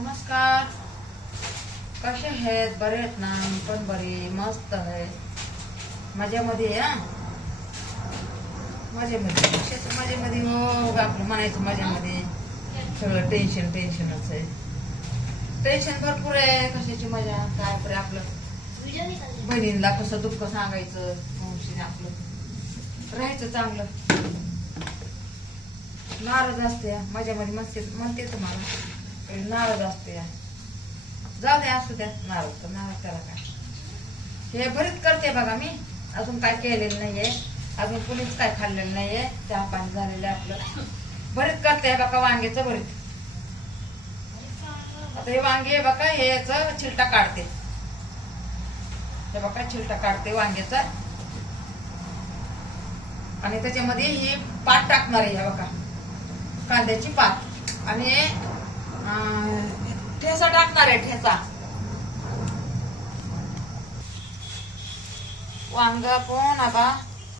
नमस्कार. कसे आहेत? बरे आहेत ना? मी पण बरी मस्त आहे. मजेमध्ये हा मजेमध्ये हो. आपलं म्हणायचं मजेमध्ये. सगळं टेन्शनच आहे. टेन्शन भरपूर आहे. कशाची मजा काय बरं आपलं. बहिणींना कसं दुःख सांगायचं. मावशीने आपलं राहायचं चांगलं. नाराज असते माझ्यामध्ये म्हणते तुम्हाला नाराज असते. जाऊ द्या असू द्या. नाराज त्याला काय. हे बरीच करते बघा मी. अजून काय केलेलं नाहीये. अजून कुणीच काय खाल्लेलं नाहीये. चहा पाणी झालेलं आपलं. बरीच करते बघा वांग्याचं भरीत. आता हे वांगे बघा हे याचं छिलटा काढते. हे बघा छिलटा काढते वांग्याचा आणि त्याच्यामध्ये ही पात टाकणार आहे. बघा कांद्याची पात आणि ठेचा टाकणार आहे. ठेचा वांग पण आता